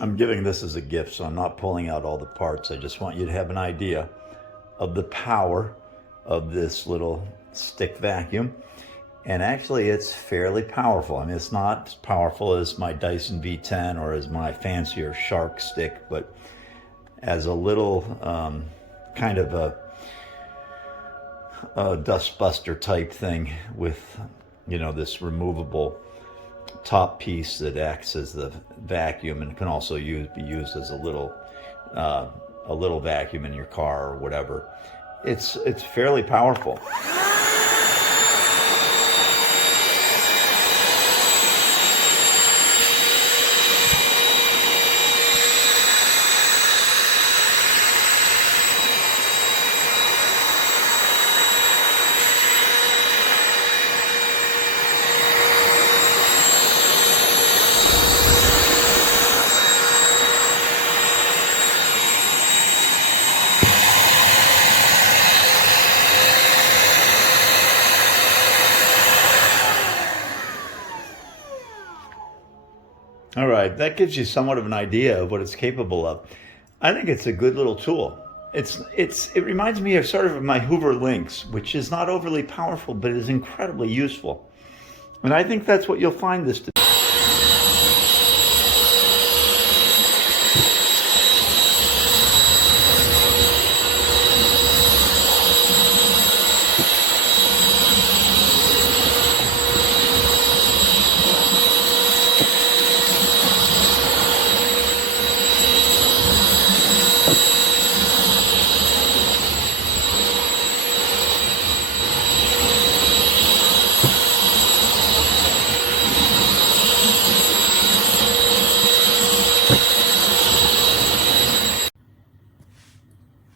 I'm giving this as a gift, so I'm not pulling out all the parts. I just want you to have an idea of the power of this little stick vacuum. And actually, it's fairly powerful. I mean, it's not as powerful as my Dyson V10 or as my fancier Shark stick, but as a little kind of a dust buster type thing with, you know, this removable top piece that acts as the vacuum and can also be used as a little vacuum in your car or whatever. It's fairly powerful. All right, that gives you somewhat of an idea of what it's capable of. I think it's a good little tool. It reminds me of sort of my Hoover Lynx, which is not overly powerful, but is incredibly useful. And I think that's what you'll find this to be.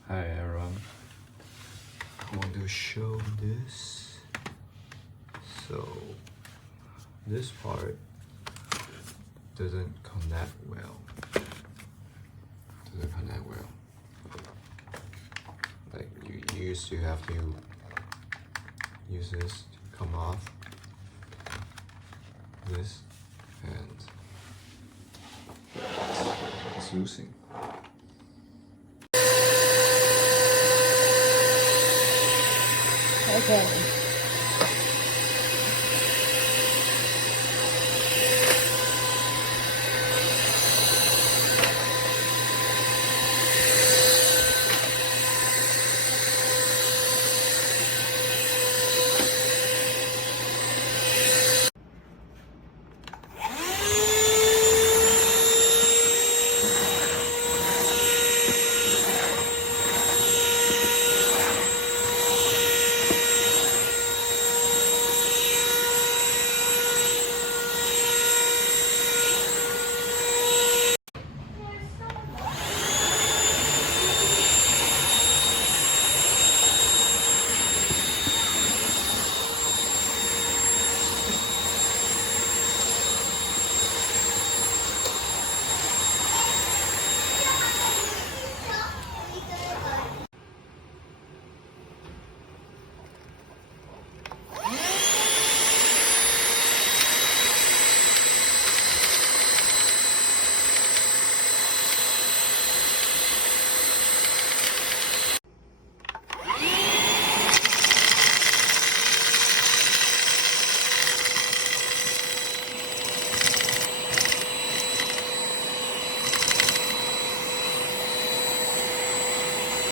Hi everyone, I want to show this. So this part doesn't connect well. Like you used to have to use this to come off this, and it's losing. Okay.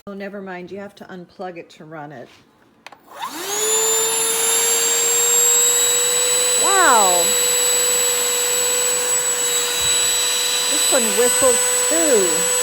Oh, never mind. You have to unplug it to run it. Wow. This one whistles too.